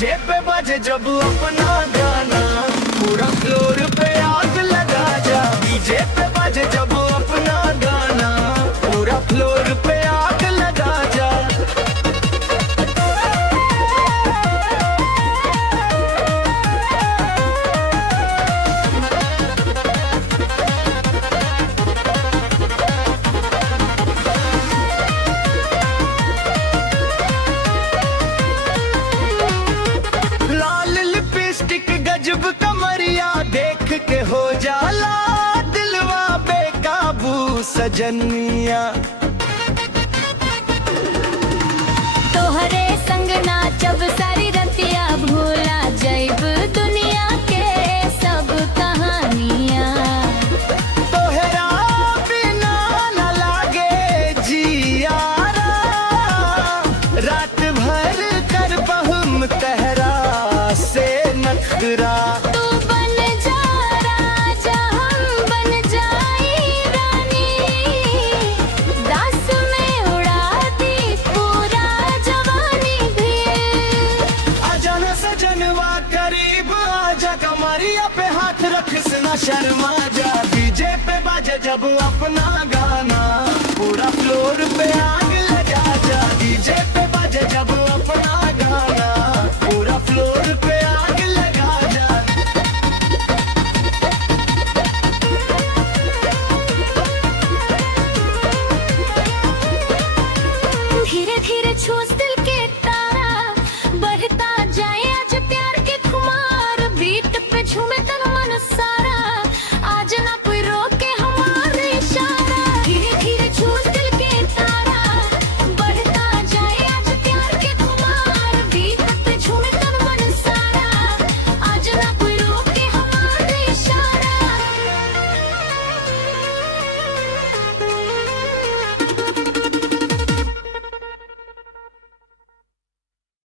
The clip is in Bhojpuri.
डीजे पे बाजे जब अपना गाना, पूरा फ्लोर पे आग लगा जा। डीजे पे बाजे जब अपना गाना, पूरा फ्लोर पे आग लगा जा। लाल लिपस्टिक गजब कमरिया देख के हो जाला दिलवा बेकाबू सजनिया। तोहरे संग नाचब सारी रतिया, भूला जैब दुनिया के सब कहानियाँ। तोहरा बिना न लागे जियारा, रात भर कर बहुम तहरा से नखरा। तू बन जा राजा, हम बन जाई रानी, दास में उड़ा दी पूरा जवानी भी। आजा न सजनवा करीब आजा, कमरिया पे हाथ रख ना शर्मा जा। डीजे पे बाजे जब अपना गाना,